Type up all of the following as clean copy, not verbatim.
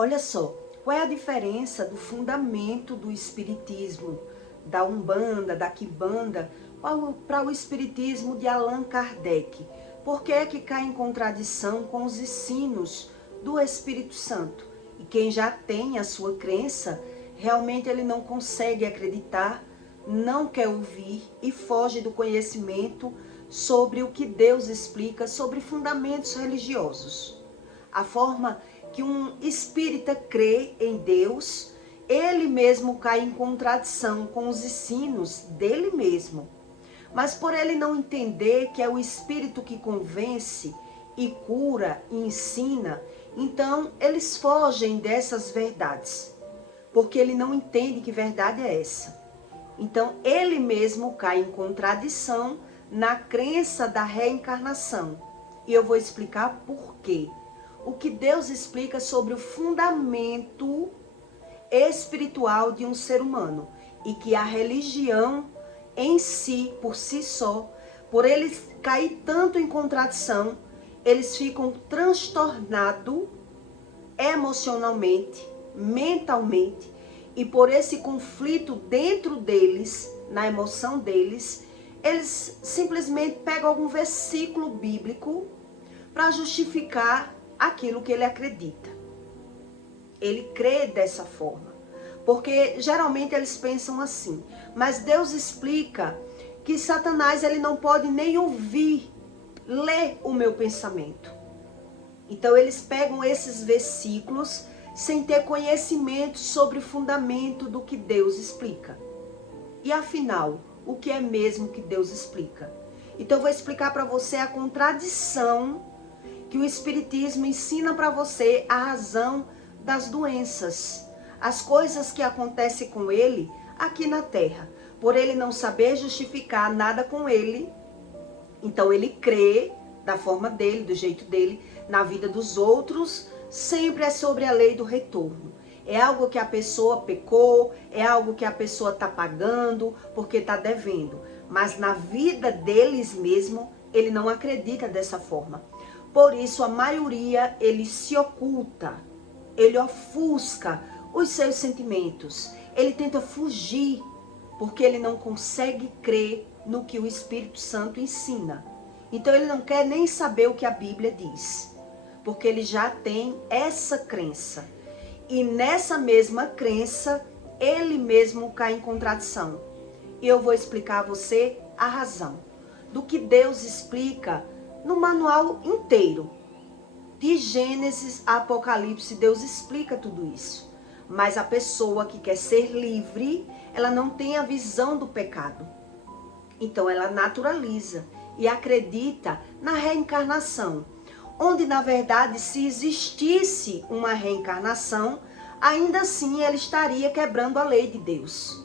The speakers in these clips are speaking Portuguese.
Olha só, qual é a diferença do fundamento do espiritismo, da Umbanda, da Quimbanda, para o espiritismo de Allan Kardec? Por que é que cai em contradição com os ensinos do Espírito Santo? E quem já tem a sua crença, realmente ele não consegue acreditar, não quer ouvir e foge do conhecimento sobre o que Deus explica sobre fundamentos religiosos. A forma que um espírita crê em Deus, ele mesmo cai em contradição com os ensinos dele mesmo. Mas por ele não entender que é o Espírito que convence e cura e ensina, então eles fogem dessas verdades, porque ele não entende que verdade é essa. Então ele mesmo cai em contradição na crença da reencarnação. E eu vou explicar por quê. O que Deus explica sobre o fundamento espiritual de um ser humano. E que a religião em si, por si só, por eles cair tanto em contradição, eles ficam transtornados emocionalmente, mentalmente, e por esse conflito dentro deles, na emoção deles, eles simplesmente pegam algum versículo bíblico para justificar aquilo que ele acredita. Ele crê dessa forma. Porque geralmente eles pensam assim. Mas Deus explica que Satanás ele não pode nem ouvir, ler o meu pensamento. Então eles pegam esses versículos sem ter conhecimento sobre o fundamento do que Deus explica. E afinal, o que é mesmo que Deus explica? Então eu vou explicar para você a contradição que o Espiritismo ensina para você, a razão das doenças, as coisas que acontecem com ele aqui na Terra. Por ele não saber justificar nada com ele, então ele crê da forma dele, do jeito dele, na vida dos outros, sempre é sobre a lei do retorno. É algo que a pessoa pecou, é algo que a pessoa está pagando, porque está devendo. Mas na vida deles mesmo, ele não acredita dessa forma. Por isso, a maioria, ele se oculta, ele ofusca os seus sentimentos. Ele tenta fugir, porque ele não consegue crer no que o Espírito Santo ensina. Então, ele não quer nem saber o que a Bíblia diz, porque ele já tem essa crença. E nessa mesma crença, ele mesmo cai em contradição. E eu vou explicar a você a razão do que Deus explica no manual inteiro. De Gênesis a Apocalipse, Deus explica tudo isso. Mas a pessoa que quer ser livre, ela não tem a visão do pecado. Então ela naturaliza e acredita na reencarnação. Onde na verdade, se existisse uma reencarnação, ainda assim ele estaria quebrando a lei de Deus.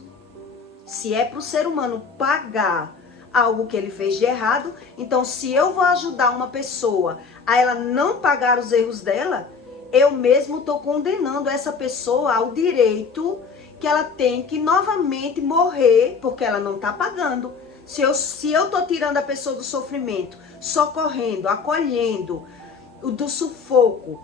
Se é para o ser humano pagar algo que ele fez de errado, então se eu vou ajudar uma pessoa a ela não pagar os erros dela, eu mesmo estou condenando essa pessoa ao direito que ela tem que novamente morrer, porque ela não está pagando. Se eu estou tirando a pessoa do sofrimento, socorrendo, acolhendo, do sufoco,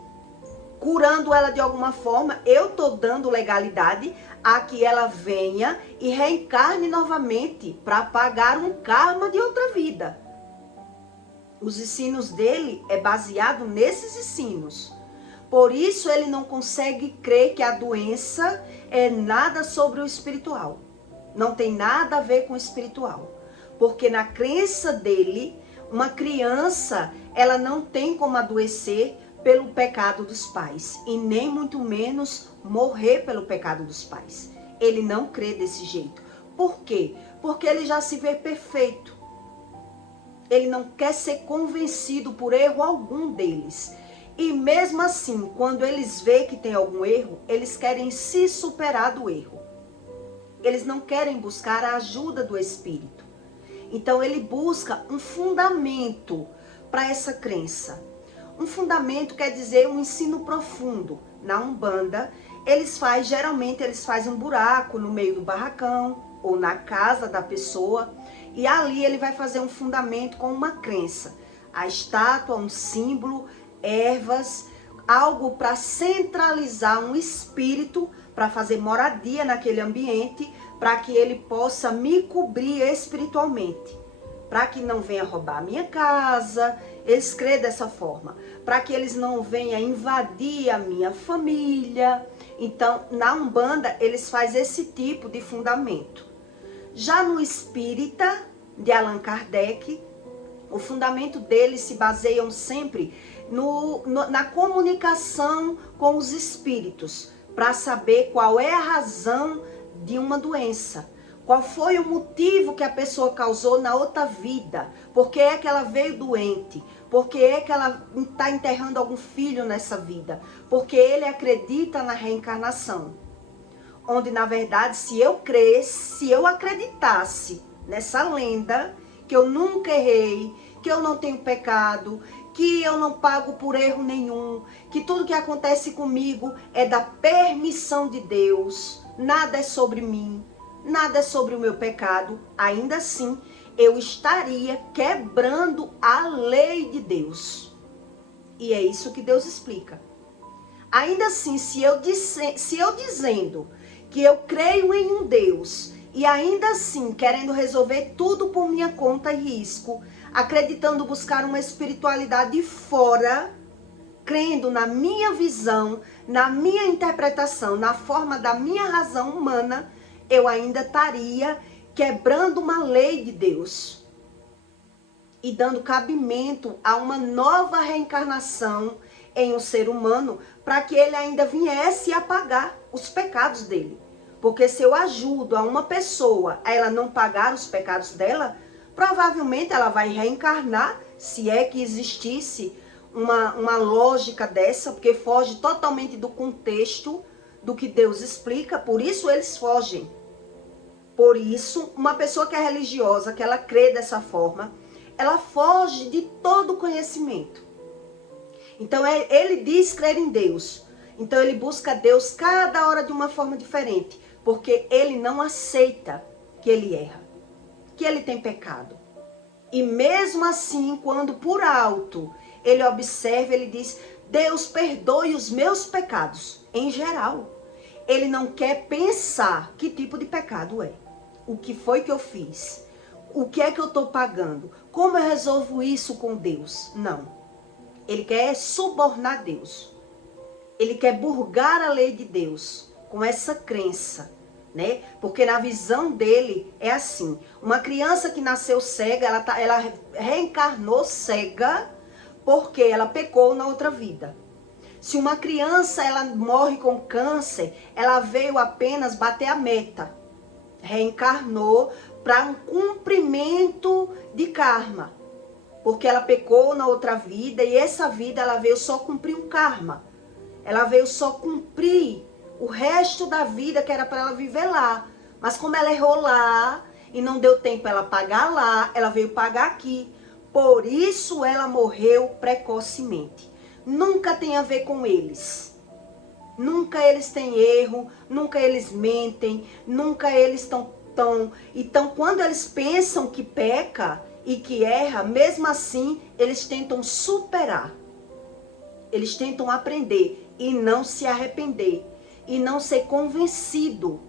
curando ela de alguma forma, eu estou dando legalidade a que ela venha e reencarne novamente para pagar um karma de outra vida. Os ensinos dele é baseado nesses ensinos. Por isso ele não consegue crer que a doença é nada sobre o espiritual. Não tem nada a ver com o espiritual. Porque na crença dele, uma criança, ela não tem como adoecer pelo pecado dos pais. E nem muito menos morrer pelo pecado dos pais. Ele não crê desse jeito. Por quê? Porque ele já se vê perfeito. Ele não quer ser convencido por erro algum deles. E mesmo assim, quando eles veem que tem algum erro, eles querem se superar do erro. Eles não querem buscar a ajuda do Espírito. Então ele busca um fundamento para essa crença. Um fundamento quer dizer um ensino profundo. Na Umbanda, geralmente eles fazem um buraco no meio do barracão ou na casa da pessoa. E ali ele vai fazer um fundamento com uma crença. A estátua, um símbolo, ervas, algo para centralizar um espírito, para fazer moradia naquele ambiente, para que ele possa me cobrir espiritualmente, para que não venha roubar a minha casa. Eles creem dessa forma, para que eles não venham invadir a minha família. Então, na Umbanda, eles fazem esse tipo de fundamento. Já no espírita, de Allan Kardec, o fundamento deles se baseiam sempre na comunicação com os espíritos, para saber qual é a razão de uma doença. Qual foi o motivo que a pessoa causou na outra vida? Por que é que ela veio doente? Por que é que ela está enterrando algum filho nessa vida? Porque ele acredita na reencarnação. Onde, na verdade, se eu cresce, se eu acreditasse nessa lenda, que eu nunca errei, que eu não tenho pecado, que eu não pago por erro nenhum, que tudo que acontece comigo é da permissão de Deus, nada é sobre mim, nada é sobre o meu pecado, ainda assim eu estaria quebrando a lei de Deus. E é isso que Deus explica. Ainda assim, se eu dizendo que eu creio em um Deus e ainda assim querendo resolver tudo por minha conta e risco, acreditando buscar uma espiritualidade fora, crendo na minha visão, na minha interpretação, na forma da minha razão humana, eu ainda estaria quebrando uma lei de Deus e dando cabimento a uma nova reencarnação em um ser humano, para que ele ainda viesse a pagar os pecados dele. Porque se eu ajudo a uma pessoa a ela não pagar os pecados dela, provavelmente ela vai reencarnar, se é que existisse uma lógica dessa, porque foge totalmente do contexto do que Deus explica, por isso eles fogem. Por isso, uma pessoa que é religiosa, que ela crê dessa forma, ela foge de todo conhecimento. Então, ele diz crer em Deus. Então, ele busca Deus cada hora de uma forma diferente, porque ele não aceita que ele erra, que ele tem pecado. E mesmo assim, quando por alto ele observa, ele diz, Deus perdoe os meus pecados, em geral. Ele não quer pensar que tipo de pecado é. O que foi que eu fiz? O que é que eu estou pagando? Como eu resolvo isso com Deus? Não. Ele quer subornar Deus. Ele quer burgar a lei de Deus com essa crença, né? Porque na visão dele é assim. Uma criança que nasceu cega, ela reencarnou cega porque ela pecou na outra vida. Se uma criança ela morre com câncer, ela veio apenas bater a meta. Reencarnou para um cumprimento de karma. Porque ela pecou na outra vida e essa vida ela veio só cumprir um karma. Ela veio só cumprir o resto da vida que era para ela viver lá. Mas como ela errou lá e não deu tempo ela pagar lá, ela veio pagar aqui. Por isso ela morreu precocemente. Nunca tem a ver com eles. Nunca eles têm erro, nunca eles mentem, nunca eles estão tão... Então, quando eles pensam que peca e que erra, mesmo assim, eles tentam superar. Eles tentam aprender e não se arrepender. E não ser convencido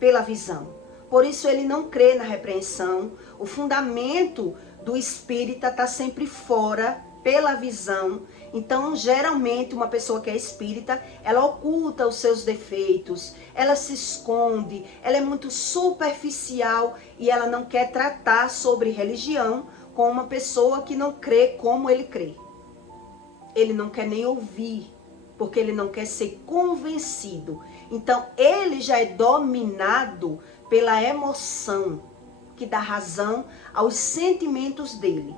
pela visão. Por isso ele não crê na repreensão. O fundamento do espírita está sempre fora pela visão. Então, geralmente, uma pessoa que é espírita, ela oculta os seus defeitos, ela se esconde, ela é muito superficial e ela não quer tratar sobre religião com uma pessoa que não crê como ele crê. Ele não quer nem ouvir, porque ele não quer ser convencido. Então, ele já é dominado pela emoção, que dá razão aos sentimentos dele.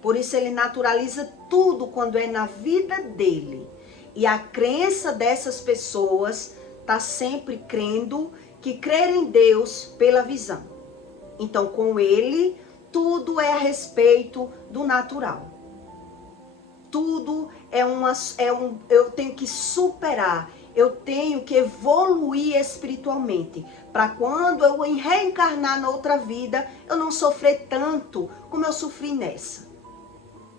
Por isso ele naturaliza tudo quando é na vida dele. E a crença dessas pessoas está sempre crendo que crer em Deus pela visão. Então com ele, tudo é a respeito do natural. Tudo eu tenho que superar, eu tenho que evoluir espiritualmente. Para quando eu reencarnar na outra vida, eu não sofrer tanto como eu sofri nessa.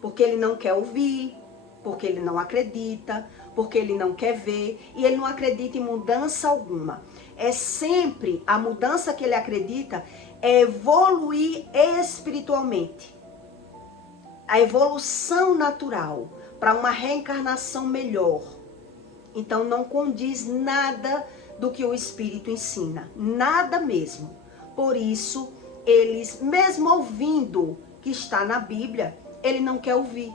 Porque ele não quer ouvir, porque ele não acredita, porque ele não quer ver e ele não acredita em mudança alguma. É sempre a mudança que ele acredita é evoluir espiritualmente. A evolução natural para uma reencarnação melhor. Então não condiz nada do que o Espírito ensina, nada mesmo. Por isso, eles, mesmo ouvindo que está na Bíblia, ele não quer ouvir.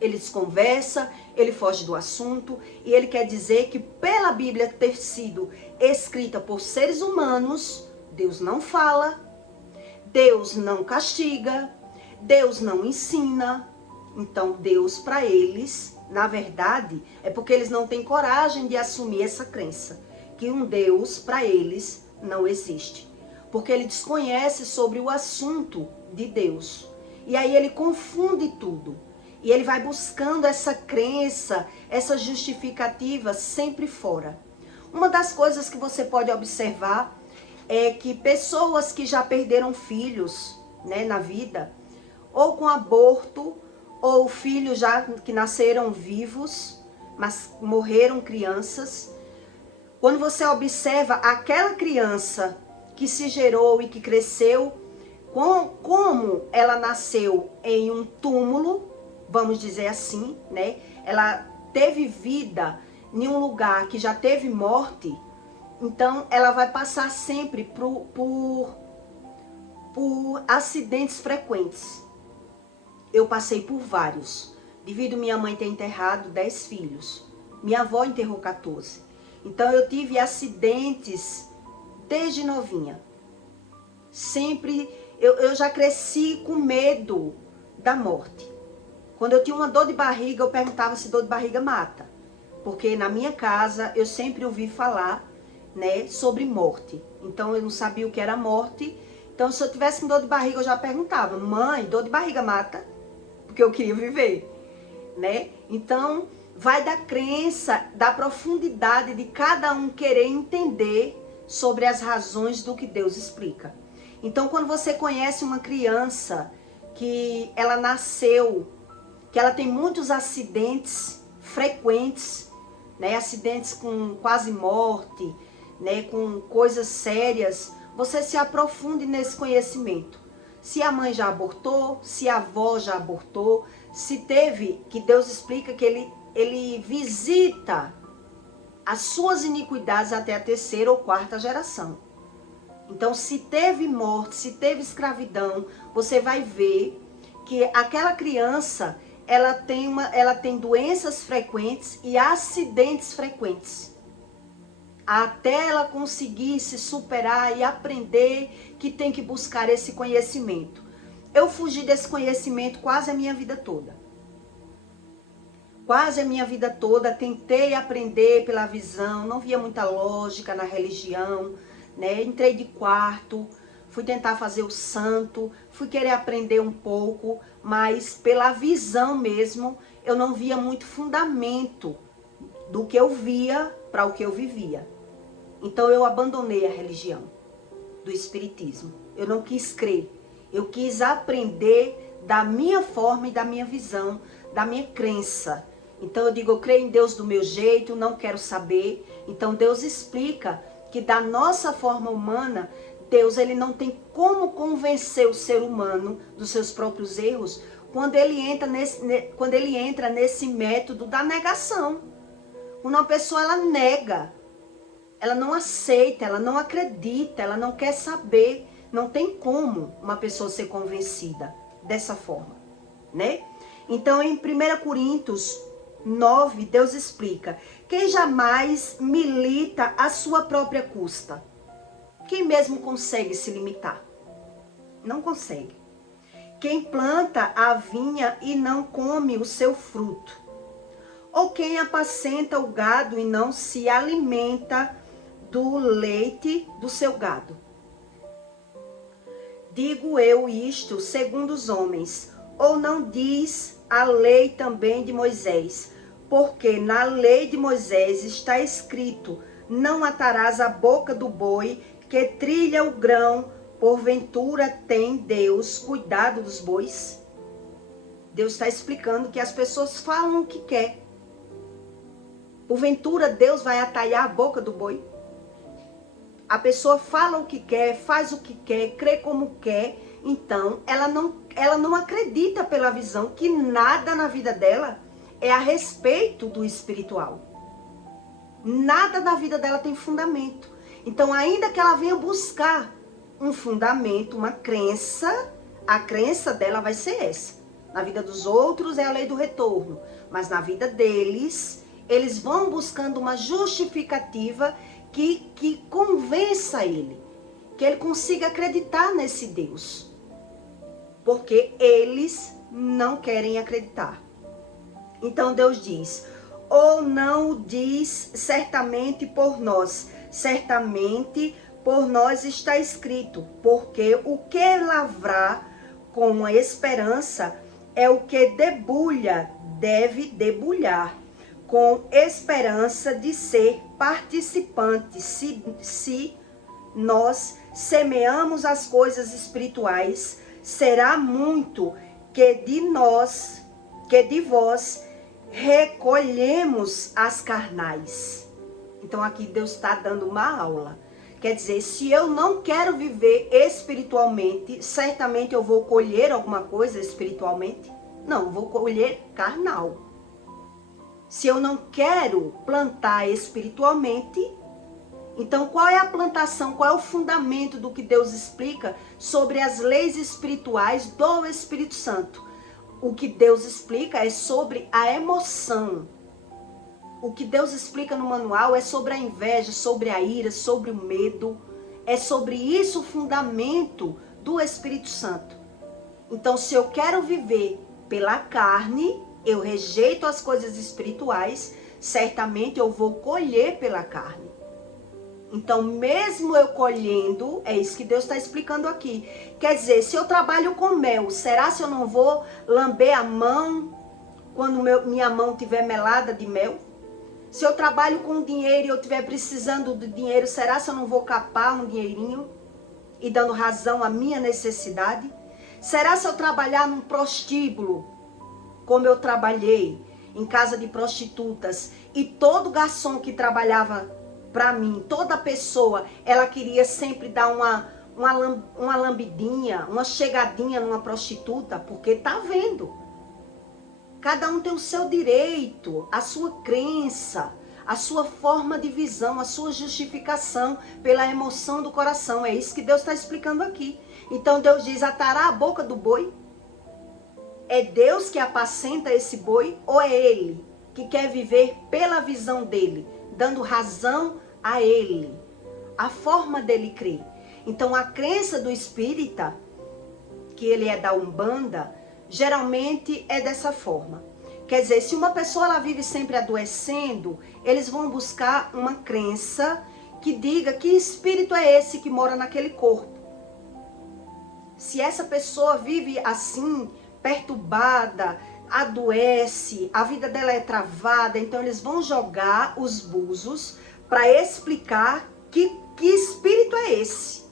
Eles conversam, ele foge do assunto e ele quer dizer que pela Bíblia ter sido escrita por seres humanos, Deus não fala, Deus não castiga, Deus não ensina. Então Deus para eles, na verdade, é porque eles não têm coragem de assumir essa crença, que um Deus para eles não existe. Porque ele desconhece sobre o assunto de Deus. E aí ele confunde tudo. E ele vai buscando essa crença, essa justificativa sempre fora. Uma das coisas que você pode observar é que pessoas que já perderam filhos, né, na vida, ou com aborto, ou filhos já que nasceram vivos, mas morreram crianças. Quando você observa aquela criança que se gerou e que cresceu, como ela nasceu em um túmulo, vamos dizer assim, né? Ela teve vida em um lugar que já teve morte, então ela vai passar sempre por acidentes frequentes. Eu passei por vários, devido minha mãe ter enterrado 10 filhos. Minha avó enterrou 14. Então eu tive acidentes desde novinha. Sempre, eu já cresci com medo da morte. Quando eu tinha uma dor de barriga, eu perguntava se dor de barriga mata. Porque na minha casa eu sempre ouvi falar, né, sobre morte. Então eu não sabia o que era morte. Então se eu tivesse com dor de barriga, eu já perguntava: mãe, dor de barriga mata? Porque eu queria viver, né? Então vai da crença, da profundidade de cada um querer entender sobre as razões do que Deus explica. Então quando você conhece uma criança que ela nasceu, que ela tem muitos acidentes frequentes, né? Acidentes com quase morte, né? Com coisas sérias, você se aprofunde nesse conhecimento. Se a mãe já abortou, se a avó já abortou, se teve, que Deus explica que ele visita as suas iniquidades até a 3ª ou 4ª geração. Então, se teve morte, se teve escravidão, você vai ver que aquela criança, ela tem doenças frequentes e acidentes frequentes. Até ela conseguir se superar e aprender que tem que buscar esse conhecimento. Eu fugi desse conhecimento quase a minha vida toda. Quase a minha vida toda tentei aprender pela visão, não via muita lógica na religião, né? Entrei de quarto, fui tentar fazer o santo, fui querer aprender um pouco, mas pela visão mesmo, eu não via muito fundamento do que eu via para o que eu vivia. Então eu abandonei a religião do espiritismo. Eu não quis crer. Eu quis aprender da minha forma e da minha visão, da minha crença. Então eu digo, eu creio em Deus do meu jeito, não quero saber. Então Deus explica que da nossa forma humana, Deus ele não tem como convencer o ser humano dos seus próprios erros quando ele entra nesse método da negação. Quando uma pessoa ela nega, ela não aceita, ela não acredita, ela não quer saber. Não tem como uma pessoa ser convencida dessa forma, né? Então, em 1 Coríntios 9, Deus explica: quem jamais milita à sua própria custa? Quem mesmo consegue se limitar? Não consegue. Quem planta a vinha e não come o seu fruto? Ou quem apacenta o gado e não se alimenta do leite do seu gado? Digo eu isto segundo os homens, ou não diz a lei também de Moisés? Porque na lei de Moisés está escrito: não atarás a boca do boi que trilha o grão, porventura tem Deus cuidado dos bois? Deus está explicando que as pessoas falam o que quer. Porventura, Deus vai atalhar a boca do boi? A pessoa fala o que quer, faz o que quer, crê como quer. Então, ela não acredita pela visão que nada na vida dela é a respeito do espiritual. Nada na vida dela tem fundamento. Então, ainda que ela venha buscar um fundamento, uma crença, a crença dela vai ser essa. Na vida dos outros é a lei do retorno, mas na vida deles, eles vão buscando uma justificativa que convença ele, que ele consiga acreditar nesse Deus. Porque eles não querem acreditar. Então Deus diz, ou não o diz certamente por nós, certamente por nós está escrito, porque o que lavrar com a esperança é o que debulha, deve debulhar, com esperança de ser participante. Se nós semeamos as coisas espirituais, será muito que de vós recolhemos as carnais. Então aqui Deus está dando uma aula. Quer dizer, se eu não quero viver espiritualmente, certamente eu vou colher alguma coisa espiritualmente? Não, vou colher carnal. Se eu não quero plantar espiritualmente, então qual é a plantação, qual é o fundamento do que Deus explica sobre as leis espirituais do Espírito Santo? O que Deus explica é sobre a emoção. O que Deus explica no manual é sobre a inveja, sobre a ira, sobre o medo. É sobre isso o fundamento do Espírito Santo. Então, se eu quero viver pela carne, eu rejeito as coisas espirituais, certamente eu vou colher pela carne. Então, mesmo eu colhendo, é isso que Deus está explicando aqui. Quer dizer, se eu trabalho com mel, será se eu não vou lamber a mão quando minha mão estiver melada de mel? Se eu trabalho com dinheiro e eu estiver precisando de dinheiro, será se eu não vou capar um dinheirinho e dando razão à minha necessidade? Será se eu trabalhar num prostíbulo, como eu trabalhei, em casa de prostitutas, e todo garçom que trabalhava para mim, toda pessoa, ela queria sempre dar uma lambidinha, uma chegadinha numa prostituta, porque tá vendo. Cada um tem o seu direito, a sua crença, a sua forma de visão, a sua justificação pela emoção do coração. É isso que Deus está explicando aqui. Então Deus diz, atará a boca do boi? É Deus que apacenta esse boi ou é ele que quer viver pela visão dele, dando razão a ele, a forma dele crer? Então a crença do espírita, que ele é da Umbanda, geralmente é dessa forma. Quer dizer, se uma pessoa ela vive sempre adoecendo, eles vão buscar uma crença que diga que espírito é esse que mora naquele corpo. Se essa pessoa vive assim, perturbada, adoece, a vida dela é travada, então eles vão jogar os búzios para explicar que espírito é esse.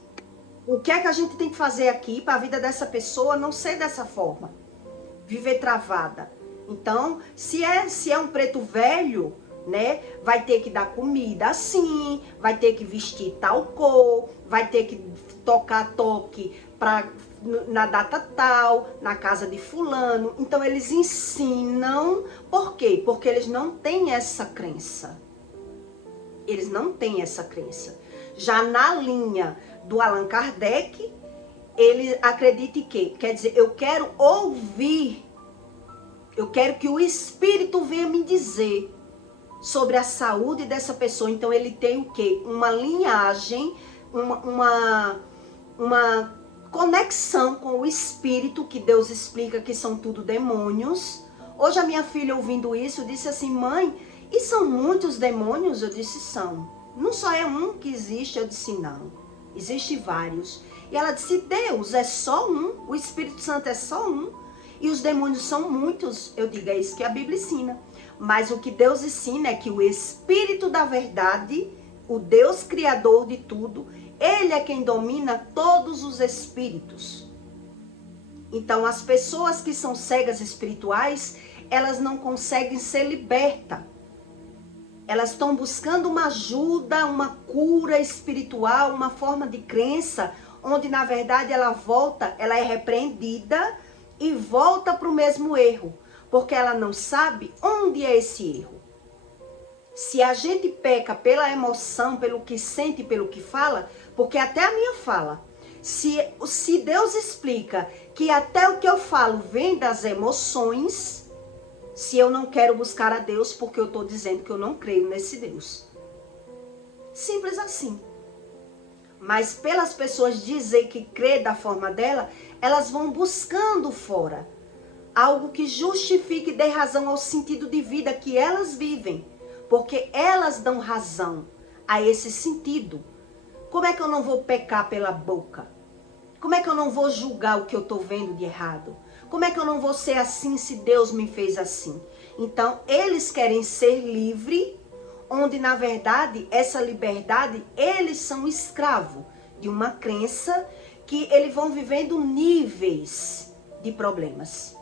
O que é que a gente tem que fazer aqui para a vida dessa pessoa não ser dessa forma? Viver travada. Então, se é um preto velho, né, vai ter que dar comida assim, vai ter que vestir tal cor, vai ter que tocar toque na data tal, na casa de fulano. Então, eles ensinam. Por quê? Porque eles não têm essa crença. Eles não têm essa crença. Já na linha do Allan Kardec, ele acredita que, quer dizer, eu quero ouvir, eu quero que o Espírito venha me dizer sobre a saúde dessa pessoa. Então ele tem o quê? Uma linhagem, uma conexão com o Espírito, que Deus explica que são tudo demônios. Hoje a minha filha, ouvindo isso, disse assim, mãe, e são muitos demônios? Eu disse, são. Não só é um que existe? Eu disse, não. Existem vários. E ela disse, Deus é só um, o Espírito Santo é só um, e os demônios são muitos. Eu digo, é isso que a Bíblia ensina. Mas o que Deus ensina é que o Espírito da verdade, o Deus criador de tudo, ele é quem domina todos os espíritos. Então, as pessoas que são cegas espirituais, elas não conseguem ser libertas. Elas estão buscando uma ajuda, uma cura espiritual, uma forma de crença, onde na verdade ela é repreendida e volta para o mesmo erro, porque ela não sabe onde é esse erro. Se a gente peca pela emoção, pelo que sente, pelo que fala, porque até a minha fala, se Deus explica que até o que eu falo vem das emoções, se eu não quero buscar a Deus porque eu estou dizendo que eu não creio nesse Deus. Simples assim. Mas pelas pessoas dizer que crê da forma dela, elas vão buscando fora algo que justifique e dê razão ao sentido de vida que elas vivem. Porque elas dão razão a esse sentido. Como é que eu não vou pecar pela boca? Como é que eu não vou julgar o que eu estou vendo de errado? Como é que eu não vou ser assim se Deus me fez assim? Então, eles querem ser livres, onde na verdade, essa liberdade, eles são escravos de uma crença que eles vão vivendo níveis de problemas.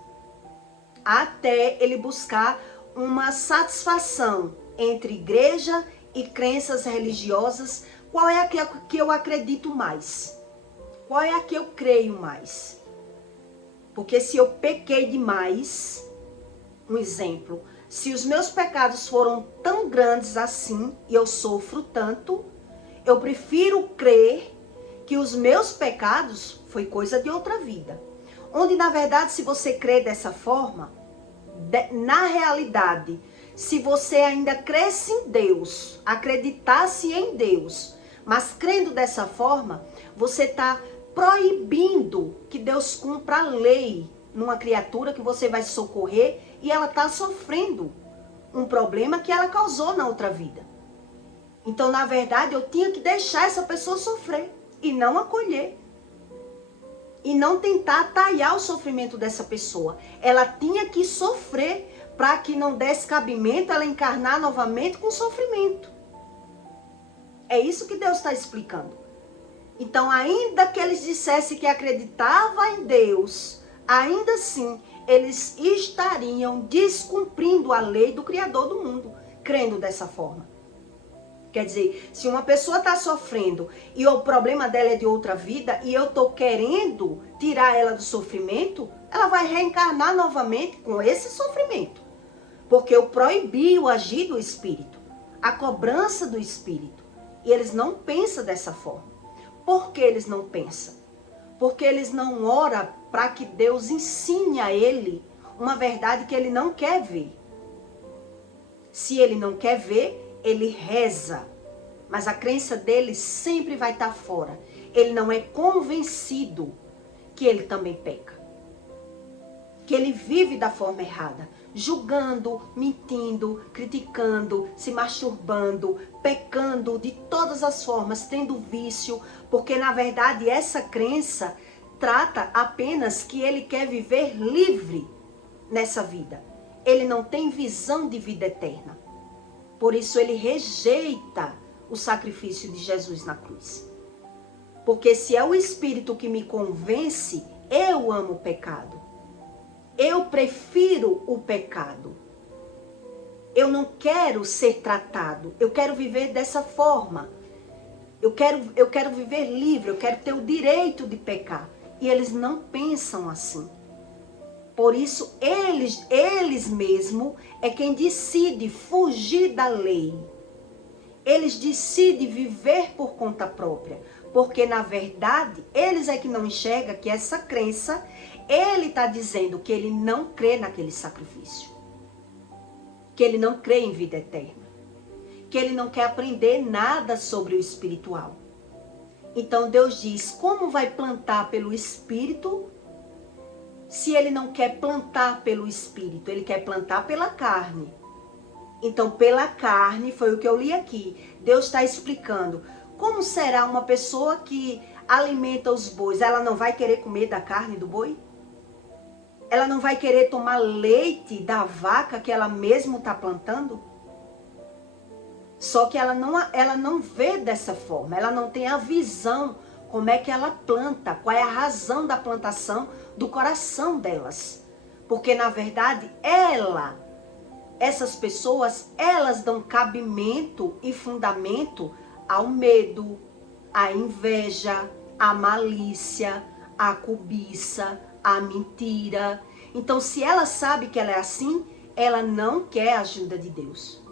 Até ele buscar uma satisfação entre igreja e crenças religiosas. Qual é a que eu acredito mais? Qual é a que eu creio mais? Porque se eu pequei demais, um exemplo, se os meus pecados foram tão grandes assim e eu sofro tanto, eu prefiro crer que os meus pecados foi coisa de outra vida. Onde na verdade, se você crê dessa forma, na realidade, se você ainda cresce em Deus, acreditasse em Deus, mas crendo dessa forma, você está proibindo que Deus cumpra a lei numa criatura que você vai socorrer e ela está sofrendo um problema que ela causou na outra vida. Então, na verdade, eu tinha que deixar essa pessoa sofrer e não acolher. E não tentar talhar o sofrimento dessa pessoa. Ela tinha que sofrer para que não desse cabimento ela encarnar novamente com sofrimento. É isso que Deus está explicando. Então, ainda que eles dissessem que acreditavam em Deus, ainda assim, eles estariam descumprindo a lei do Criador do mundo, crendo dessa forma. Quer dizer, se uma pessoa está sofrendo e o problema dela é de outra vida e eu estou querendo tirar ela do sofrimento, ela vai reencarnar novamente com esse sofrimento. Porque eu proibi o agir do Espírito, a cobrança do Espírito. E eles não pensam dessa forma. Por que eles não pensam? Porque eles não oram para que Deus ensine a ele uma verdade que ele não quer ver. Se ele não quer ver, ele reza. Mas a crença dele sempre vai estar fora. Ele não é convencido que ele também peca. Que ele vive da forma errada. Julgando, mentindo, criticando, se masturbando, pecando de todas as formas, tendo vício, porque na verdade essa crença trata apenas que ele quer viver livre nessa vida. Ele não tem visão de vida eterna. Por isso ele rejeita o sacrifício de Jesus na cruz. Porque se é o Espírito que me convence, eu amo o pecado. Eu prefiro o pecado. Eu não quero ser tratado. Eu quero viver dessa forma. Eu quero viver livre. Eu quero ter o direito de pecar. E eles não pensam assim. Por isso, eles mesmos é quem decide fugir da lei. Eles decidem viver por conta própria. Porque, na verdade, eles é que não enxergam que essa crença, ele está dizendo que ele não crê naquele sacrifício. Que ele não crê em vida eterna. Que ele não quer aprender nada sobre o espiritual. Então, Deus diz, como vai plantar pelo Espírito, se ele não quer plantar pelo Espírito? Ele quer plantar pela carne. Então, pela carne, foi o que eu li aqui. Deus está explicando. Como será uma pessoa que alimenta os bois? Ela não vai querer comer da carne do boi? Ela não vai querer tomar leite da vaca que ela mesmo está plantando? Só que ela não vê dessa forma. Ela não tem a visão como é que ela planta, qual é a razão da plantação do coração delas. Porque, na verdade, essas pessoas, elas dão cabimento e fundamento ao medo, à inveja, à malícia, à cobiça, à mentira. Então, se ela sabe que ela é assim, ela não quer a ajuda de Deus.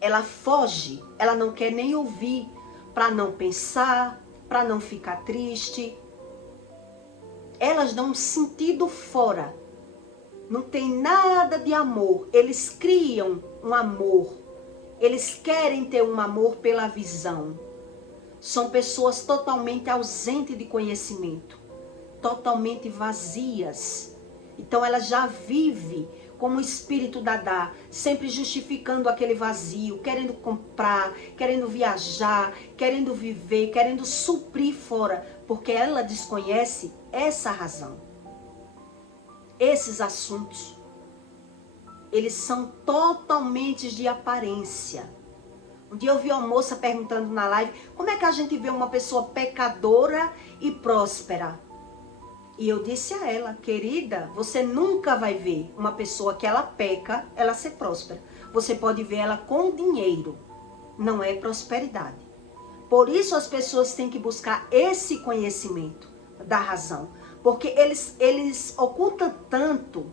Ela foge, ela não quer nem ouvir, para não pensar, para não ficar triste. Elas dão um sentido fora. Não tem nada de amor. Eles criam um amor. Eles querem ter um amor pela visão. São pessoas totalmente ausentes de conhecimento. Totalmente vazias. Então ela já vive como o espírito Dadá, sempre justificando aquele vazio, querendo comprar, querendo viajar, querendo viver, querendo suprir fora, porque ela desconhece essa razão. Esses assuntos, eles são totalmente de aparência. Um dia eu vi uma moça perguntando na live, como é que a gente vê uma pessoa pecadora e próspera? E eu disse a ela, querida, você nunca vai ver uma pessoa que ela peca, ela ser próspera. Você pode ver ela com dinheiro, não é prosperidade. Por isso as pessoas têm que buscar esse conhecimento da razão. Porque eles ocultam tanto,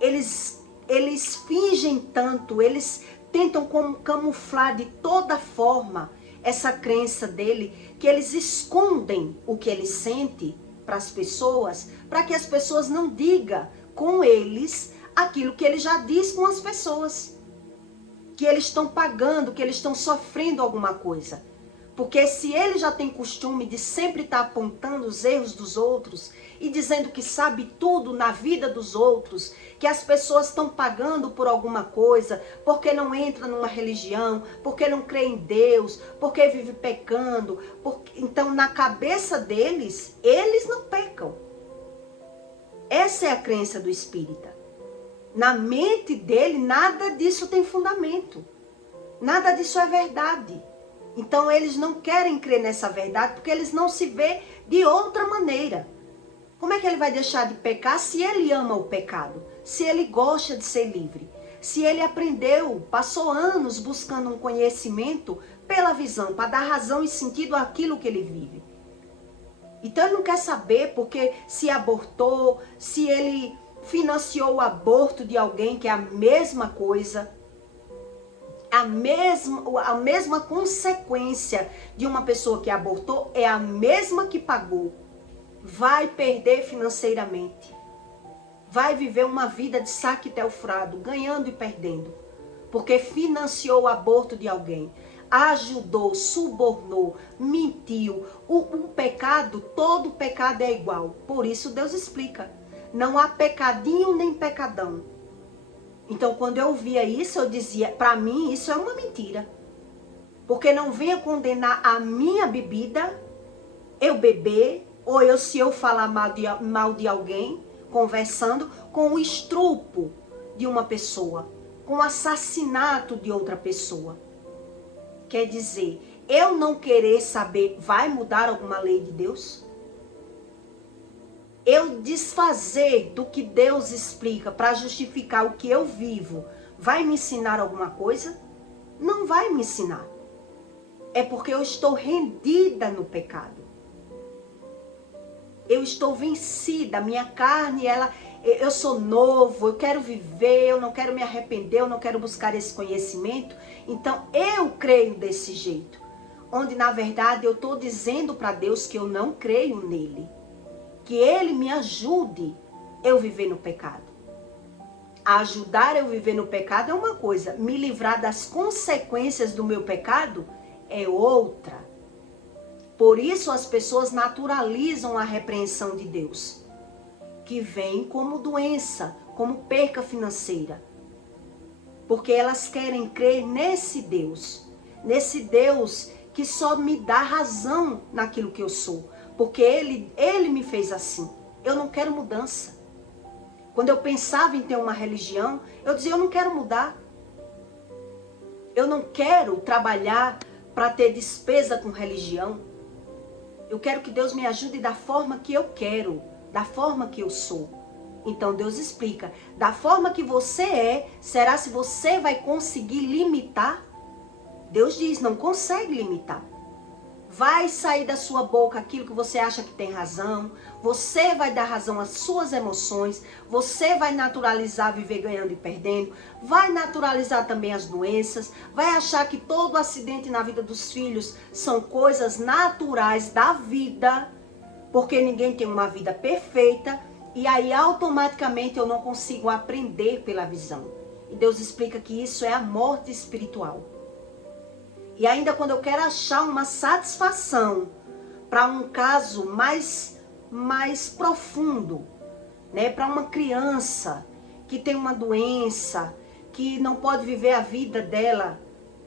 eles fingem tanto, eles tentam camuflar de toda forma essa crença dele, que eles escondem o que eles sentem para as pessoas, para que as pessoas não digam com eles aquilo que ele já diz com as pessoas. Que eles estão pagando, que eles estão sofrendo alguma coisa. Porque se ele já tem costume de sempre estar apontando os erros dos outros e dizendo que sabe tudo na vida dos outros, que as pessoas estão pagando por alguma coisa, porque não entra numa religião, porque não crê em Deus, porque vive pecando, então na cabeça deles, eles não pecam. Essa é a crença do espírita. Na mente dele, nada disso tem fundamento. Nada disso é verdade. Então eles não querem crer nessa verdade porque eles não se vê de outra maneira. Como é que ele vai deixar de pecar se ele ama o pecado? Se ele gosta de ser livre? Se ele aprendeu, passou anos buscando um conhecimento pela visão, para dar razão e sentido àquilo que ele vive. Então ele não quer saber porque se abortou, se ele financiou o aborto de alguém, que é a mesma coisa. A mesma consequência de uma pessoa que abortou é a mesma que pagou. Vai perder financeiramente. Vai viver uma vida de saque-tel-frado, ganhando e perdendo. Porque financiou o aborto de alguém. Ajudou, subornou, mentiu. O pecado, todo pecado é igual. Por isso Deus explica. Não há pecadinho nem pecadão. Então, quando eu via isso, eu dizia, para mim, isso é uma mentira. Porque não venha condenar a minha bebida, eu beber, ou se eu falar mal de alguém, conversando, com o estupro de uma pessoa, com o assassinato de outra pessoa. Quer dizer, eu não querer saber, vai mudar alguma lei de Deus? Eu desfazer do que Deus explica para justificar o que eu vivo, vai me ensinar alguma coisa? Não vai me ensinar. É porque eu estou rendida no pecado. Eu estou vencida, minha carne, eu sou novo, eu quero viver, eu não quero me arrepender, eu não quero buscar esse conhecimento. Então eu creio desse jeito. Onde na verdade eu estou dizendo para Deus que eu não creio nele. Que ele me ajude eu viver no pecado. Ajudar eu viver no pecado é uma coisa. Me livrar das consequências do meu pecado é outra. Por isso as pessoas naturalizam a repreensão de Deus. Que vem como doença, como perca financeira. Porque elas querem crer nesse Deus. Nesse Deus que só me dá razão naquilo que eu sou. Porque ele me fez assim. Eu não quero mudança. Quando eu pensava em ter uma religião, eu dizia, eu não quero mudar. Eu não quero trabalhar para ter despesa com religião. Eu quero que Deus me ajude da forma que eu quero, da forma que eu sou. Então Deus explica, da forma que você é, será se você vai conseguir limitar? Deus diz, não consegue limitar. Vai sair da sua boca aquilo que você acha que tem razão, você vai dar razão às suas emoções, você vai naturalizar viver ganhando e perdendo, vai naturalizar também as doenças, vai achar que todo acidente na vida dos filhos são coisas naturais da vida, porque ninguém tem uma vida perfeita, e aí automaticamente eu não consigo aprender pela visão. E Deus explica que isso é a morte espiritual. E ainda quando eu quero achar uma satisfação para um caso mais profundo, né? Para uma criança que tem uma doença, que não pode viver a vida dela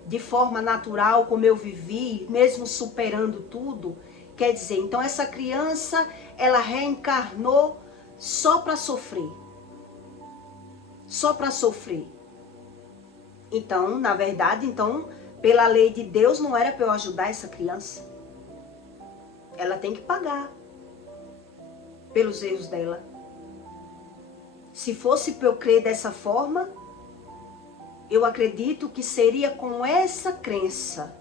de forma natural como eu vivi, mesmo superando tudo. Quer dizer, então essa criança, ela reencarnou só para sofrer. Só para sofrer. Então, na verdade, pela lei de Deus, não era para eu ajudar essa criança. Ela tem que pagar pelos erros dela. Se fosse para eu crer dessa forma, eu acredito que seria com essa crença.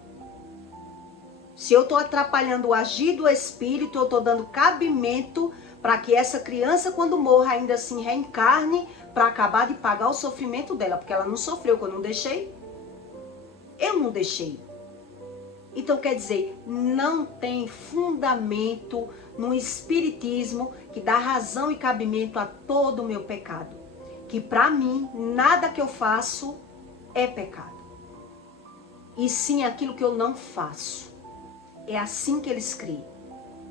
Se eu estou atrapalhando o agir do Espírito, eu estou dando cabimento para que essa criança, quando morra, ainda assim reencarne para acabar de pagar o sofrimento dela, porque ela não sofreu quando eu não deixei. Eu não deixei. Então, quer dizer, não tem fundamento no espiritismo que dá razão e cabimento a todo o meu pecado. Que para mim, nada que eu faço é pecado. E sim aquilo que eu não faço. É assim que eles creem.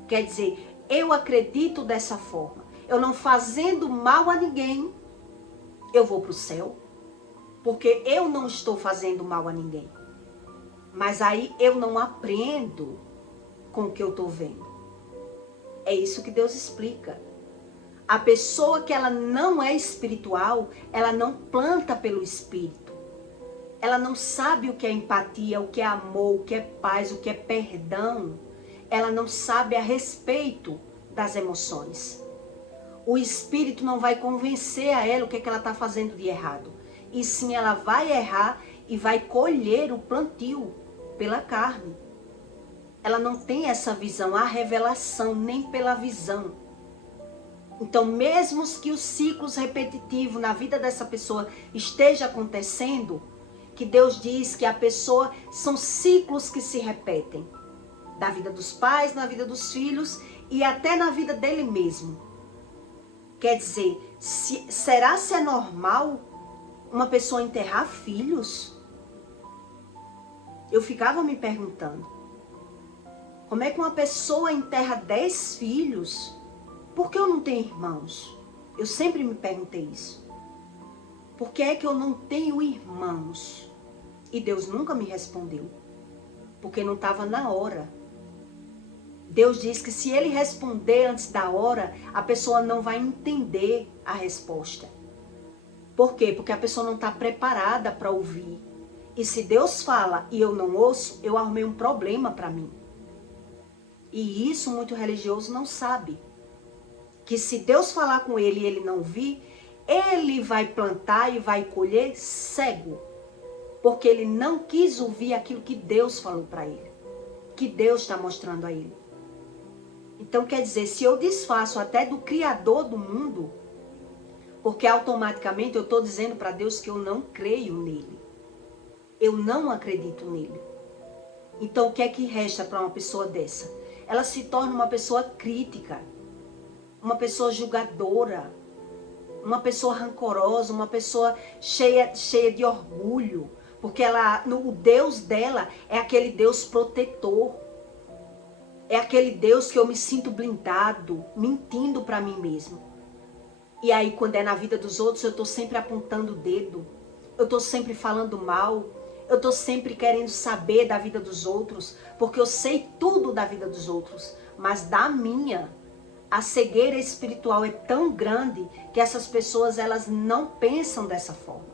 Quer dizer, eu acredito dessa forma. Eu não fazendo mal a ninguém, eu vou para o céu. Porque eu não estou fazendo mal a ninguém. Mas aí eu não aprendo com o que eu estou vendo. É isso que Deus explica. A pessoa que ela não é espiritual, ela não planta pelo Espírito. Ela não sabe o que é empatia, o que é amor, o que é paz, o que é perdão. Ela não sabe a respeito das emoções. O Espírito não vai convencer a ela o que é que ela está fazendo de errado. E sim, ela vai errar e vai colher o plantio pela carne. Ela não tem essa visão, a revelação, nem pela visão. Então, mesmo que os ciclos repetitivos na vida dessa pessoa esteja acontecendo, que Deus diz que a pessoa são ciclos que se repetem. Da vida dos pais, na vida dos filhos e até na vida dele mesmo. Quer dizer, será se é normal uma pessoa enterrar filhos? Eu ficava me perguntando, como é que uma pessoa enterra 10 filhos? Por que eu não tenho irmãos? Eu sempre me perguntei isso. Por que é que eu não tenho irmãos? E Deus nunca me respondeu, porque não estava na hora. Deus diz que se ele responder antes da hora, a pessoa não vai entender a resposta. Por quê? Porque a pessoa não está preparada para ouvir. E se Deus fala e eu não ouço, eu arrumei um problema para mim. E isso muito religioso não sabe. Que se Deus falar com ele e ele não ouvir, ele vai plantar e vai colher cego. Porque ele não quis ouvir aquilo que Deus falou para ele. Que Deus está mostrando a ele. Então quer dizer, se eu desfaço até do Criador do mundo, porque automaticamente eu estou dizendo para Deus que eu não creio nele. Eu não acredito nele. Então o que é que resta para uma pessoa dessa? Ela se torna uma pessoa crítica, uma pessoa julgadora, uma pessoa rancorosa, uma pessoa cheia de orgulho, porque o Deus dela é aquele Deus protetor, é aquele Deus que eu me sinto blindado, mentindo para mim mesmo. E aí quando é na vida dos outros eu estou sempre apontando o dedo, eu estou sempre falando mal, eu estou sempre querendo saber da vida dos outros, porque eu sei tudo da vida dos outros, mas da minha, a cegueira espiritual é tão grande que essas pessoas elas não pensam dessa forma.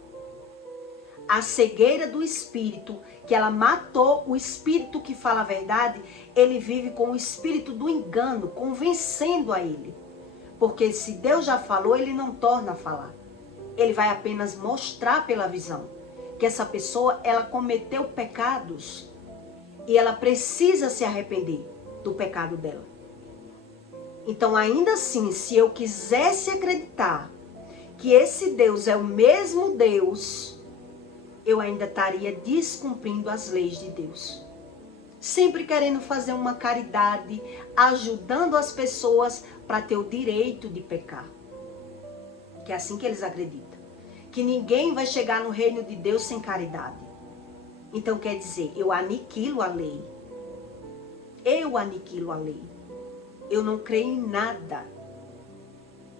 a cegueira do espírito, que ela matou o espírito que fala a verdade, ele vive com o espírito do engano, convencendo a ele. Porque se Deus já falou, ele não torna a falar. Ele vai apenas mostrar pela visão que essa pessoa, ela cometeu pecados e ela precisa se arrepender do pecado dela. Então, ainda assim, se eu quisesse acreditar que esse Deus é o mesmo Deus, eu ainda estaria descumprindo as leis de Deus. Sempre querendo fazer uma caridade, ajudando as pessoas para ter o direito de pecar. Que é assim que eles acreditam. Que ninguém vai chegar no reino de Deus sem caridade. Então quer dizer, eu aniquilo a lei. Eu aniquilo a lei. Eu não creio em nada.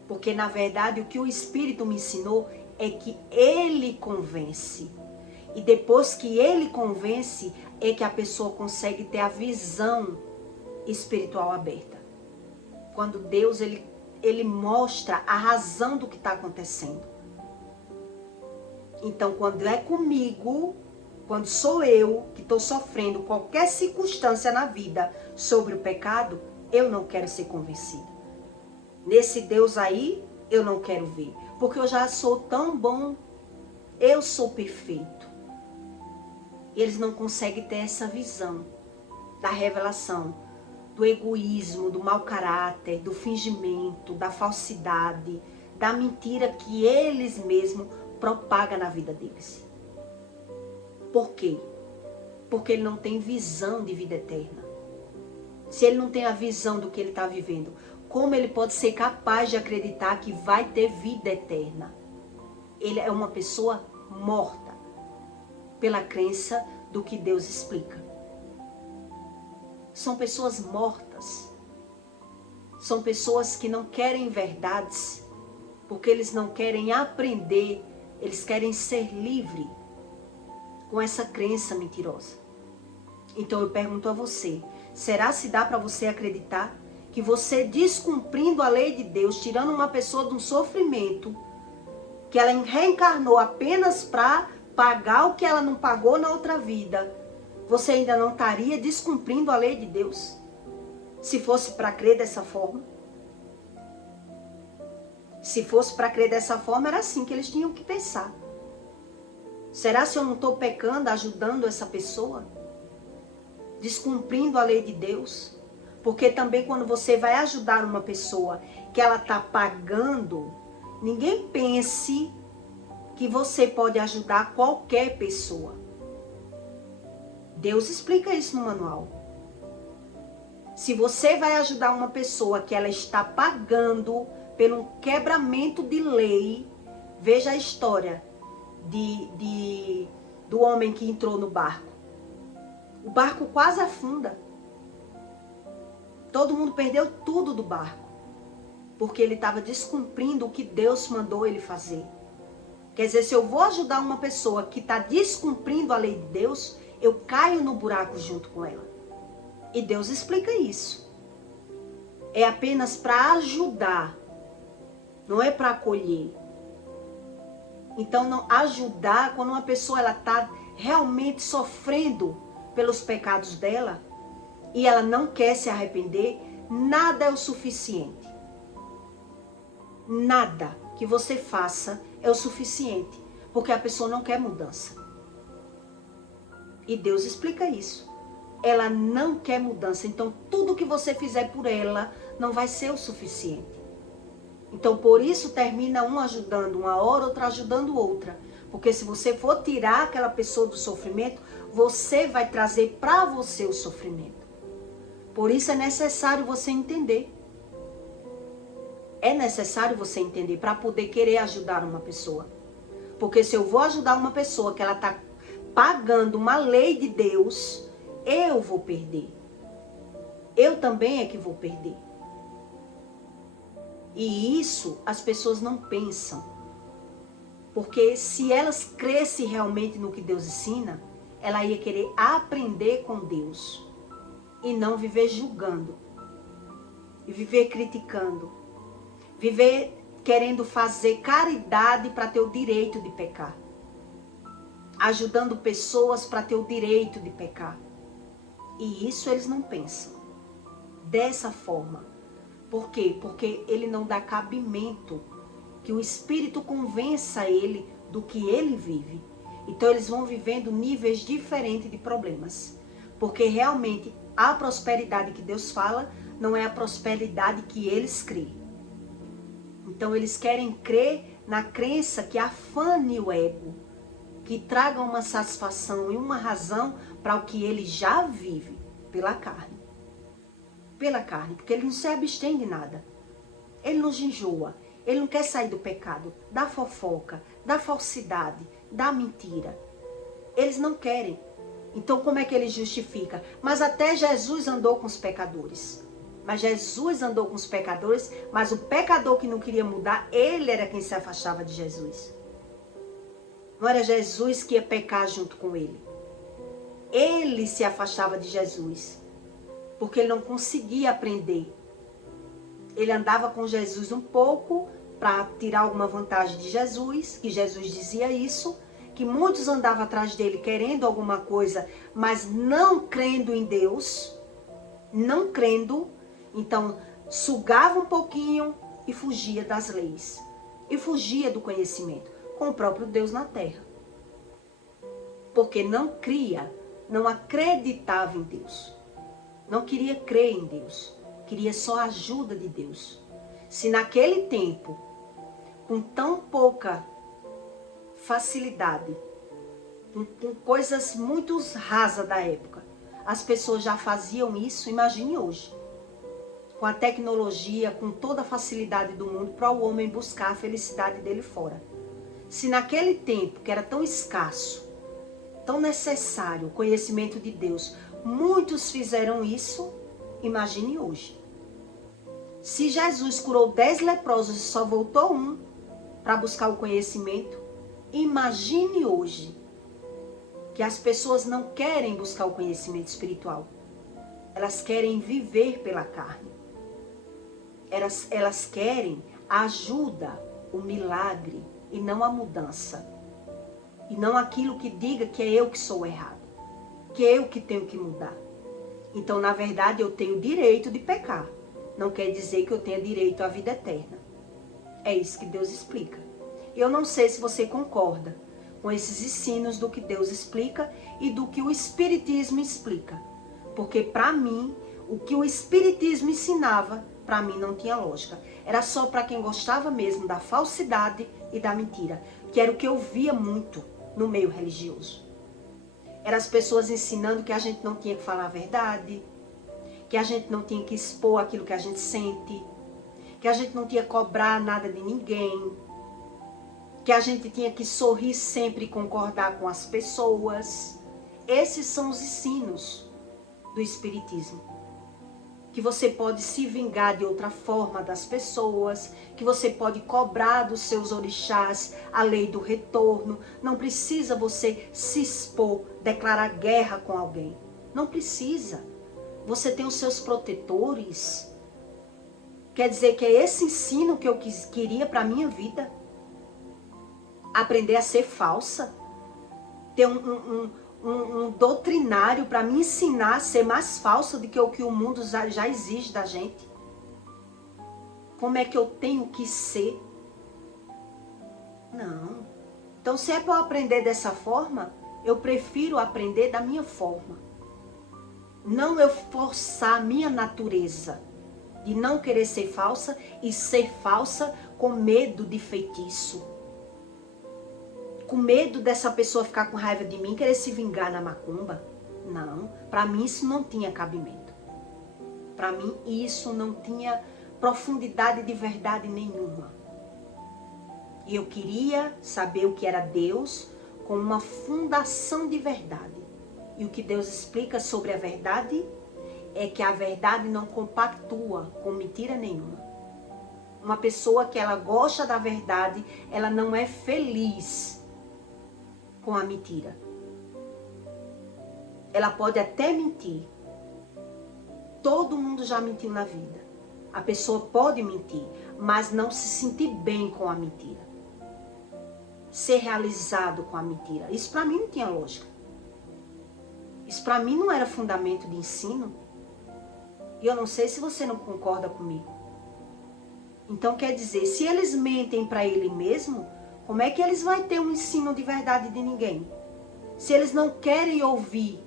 Porque na verdade o que o Espírito me ensinou é que ele convence. E depois que ele convence, é que a pessoa consegue ter a visão espiritual aberta. Quando Deus, ele mostra a razão do que está acontecendo. Então, quando é comigo, quando sou eu que estou sofrendo qualquer circunstância na vida sobre o pecado, eu não quero ser convencida. Nesse Deus aí, eu não quero ver. Porque eu já sou tão bom. Eu sou perfeito. E eles não conseguem ter essa visão da revelação, do egoísmo, do mau caráter, do fingimento, da falsidade, da mentira que eles mesmos propagam na vida deles. Por quê? Porque ele não tem visão de vida eterna. Se ele não tem a visão do que ele está vivendo, como ele pode ser capaz de acreditar que vai ter vida eterna? Ele é uma pessoa morta pela crença do que Deus explica. São pessoas mortas. São pessoas que não querem verdades, porque eles não querem aprender, eles querem ser livres com essa crença mentirosa. Então eu pergunto a você, será se dá para você acreditar que você descumprindo a lei de Deus, tirando uma pessoa de um sofrimento, que ela reencarnou apenas para pagar o que ela não pagou na outra vida, você ainda não estaria descumprindo a lei de Deus? Se fosse para crer dessa forma? Se fosse para crer dessa forma, era assim que eles tinham que pensar. Será se eu não estou pecando, ajudando essa pessoa? Descumprindo a lei de Deus? Porque também quando você vai ajudar uma pessoa que ela está pagando, ninguém pense que você pode ajudar qualquer pessoa. Deus explica isso no manual. Se você vai ajudar uma pessoa que ela está pagando pelo quebramento de lei, veja a história do homem que entrou no barco. O barco quase afunda. Todo mundo perdeu tudo do barco, porque ele estava descumprindo o que Deus mandou ele fazer. Quer dizer, se eu vou ajudar uma pessoa que está descumprindo a lei de Deus, eu caio no buraco junto com ela. E Deus explica isso. É apenas para ajudar, não é para acolher. Então, não ajudar quando uma pessoa está realmente sofrendo pelos pecados dela e ela não quer se arrepender, nada é o suficiente. Nada que você faça é o suficiente, porque a pessoa não quer mudança. E Deus explica isso. Ela não quer mudança, então tudo que você fizer por ela não vai ser o suficiente. Então por isso termina um ajudando uma hora, outra ajudando outra. Porque se você for tirar aquela pessoa do sofrimento, você vai trazer para você o sofrimento. Por isso é necessário você entender. É necessário você entender para poder querer ajudar uma pessoa. Porque se eu vou ajudar uma pessoa que ela está pagando uma lei de Deus, eu vou perder. Eu também é que vou perder. E isso as pessoas não pensam. Porque se elas crescem realmente no que Deus ensina, ela ia querer aprender com Deus. E não viver julgando. E viver criticando. Viver querendo fazer caridade para ter o direito de pecar. ajudando pessoas para ter o direito de pecar. E isso eles não pensam dessa forma. Por quê? Porque ele não dá cabimento que o Espírito convença ele do que ele vive. Então eles vão vivendo níveis diferentes de problemas. Porque realmente a prosperidade que Deus fala não é a prosperidade que eles creem. Então eles querem crer na crença que afane o ego, que traga uma satisfação e uma razão para o que ele já vive pela carne. Pela carne, porque ele não se abstém de nada. Ele não enjoa, ele não quer sair do pecado, da fofoca, da falsidade, da mentira. Eles não querem. Então como é que ele justifica? Mas até Jesus andou com os pecadores. Mas Jesus andou com os pecadores, mas o pecador que não queria mudar, ele era quem se afastava de Jesus. Não era Jesus que ia pecar junto com ele. Ele se afastava de Jesus, porque ele não conseguia aprender. Ele andava com Jesus um pouco para tirar alguma vantagem de Jesus, que Jesus dizia isso, que muitos andavam atrás dele querendo alguma coisa, mas não crendo em Deus, não crendo. Então, sugava um pouquinho e fugia das leis. E fugia do conhecimento, com o próprio Deus na terra. Porque não cria, não acreditava em Deus. Não queria crer em Deus. Queria só a ajuda de Deus. Se naquele tempo, com tão pouca facilidade, com coisas muito rasas da época, as pessoas já faziam isso, imagine hoje. Com a tecnologia, com toda a facilidade do mundo, para o homem buscar a felicidade dele fora. Se naquele tempo, que era tão escasso, tão necessário o conhecimento de Deus, muitos fizeram isso, imagine hoje. Se Jesus curou 10 leprosos e só voltou um para buscar o conhecimento, imagine hoje que as pessoas não querem buscar o conhecimento espiritual. Elas querem viver pela carne. Elas querem a ajuda, o milagre e não a mudança. E não aquilo que diga que é eu que sou errado, que é eu que tenho que mudar. Então, na verdade, eu tenho direito de pecar. Não quer dizer que eu tenha direito à vida eterna. É isso que Deus explica. Eu não sei se você concorda com esses ensinos do que Deus explica e do que o Espiritismo explica. Porque para mim, o que o Espiritismo ensinava, para mim não tinha lógica. Era só para quem gostava mesmo da falsidade e da mentira. Que era o que eu via muito no meio religioso. Eram as pessoas ensinando que a gente não tinha que falar a verdade, que a gente não tinha que expor aquilo que a gente sente, que a gente não tinha que cobrar nada de ninguém, que a gente tinha que sorrir sempre e concordar com as pessoas. Esses são os ensinos do Espiritismo. Que você pode se vingar de outra forma das pessoas, que você pode cobrar dos seus orixás a lei do retorno. Não precisa você se expor, declarar guerra com alguém. Não precisa. Você tem os seus protetores. Quer dizer que é esse ensino que eu queria para a minha vida. Aprender a ser falsa. Ter um doutrinário para me ensinar a ser mais falsa do que o que o mundo já exige da gente. Como é que eu tenho que ser? Não. Então, se é para eu aprender dessa forma, eu prefiro aprender da minha forma. Não eu forçar a minha natureza de não querer ser falsa e ser falsa com medo de feitiço. Com medo dessa pessoa ficar com raiva de mim, querer se vingar na macumba. Não, para mim isso não tinha cabimento. Para mim isso não tinha profundidade de verdade nenhuma. E eu queria saber o que era Deus com uma fundação de verdade. E o que Deus explica sobre a verdade é que a verdade não compactua com mentira nenhuma. Uma pessoa que ela gosta da verdade, ela não é feliz com a mentira. Ela pode até mentir. Todo mundo já mentiu na vida. A pessoa pode mentir, mas não se sentir bem com a mentira. ser realizado com a mentira. Isso para mim não tinha lógica. Isso para mim não era fundamento de ensino. E eu não sei se você não concorda comigo. Então quer dizer, se eles mentem para ele mesmo, como é que eles vão ter um ensino de verdade de ninguém? Se eles não querem ouvir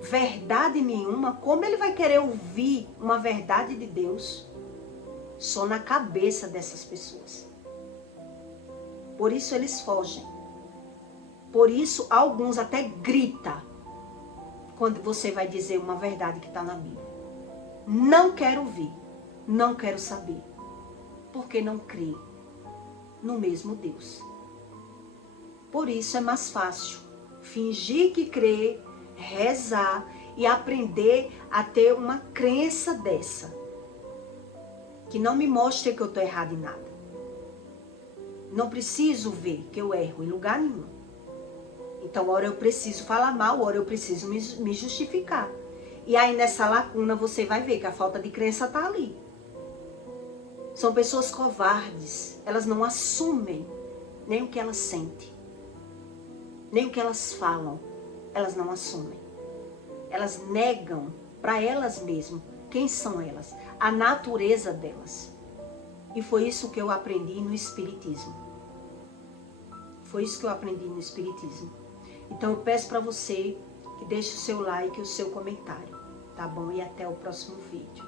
verdade nenhuma, como ele vai querer ouvir uma verdade de Deus? Só na cabeça dessas pessoas. Por isso eles fogem. Por isso alguns até gritam quando você vai dizer uma verdade que está na Bíblia. Não quero ouvir, não quero saber, porque não crê no mesmo Deus. Por isso é mais fácil fingir que crê, rezar e aprender a ter uma crença dessa, que não me mostre que eu estou errado em nada. Não preciso ver que eu erro em lugar nenhum. Então, ora eu preciso falar mal, ora eu preciso me justificar. E aí nessa lacuna você vai ver que a falta de crença está ali. São pessoas covardes. Elas não assumem nem o que elas sentem, nem o que elas falam. Elas não assumem. Elas negam para elas mesmas quem são elas, a natureza delas. E foi isso que eu aprendi no Espiritismo. Foi isso que eu aprendi no Espiritismo. Então eu peço para você que deixe o seu like e o seu comentário, tá bom? E até o próximo vídeo.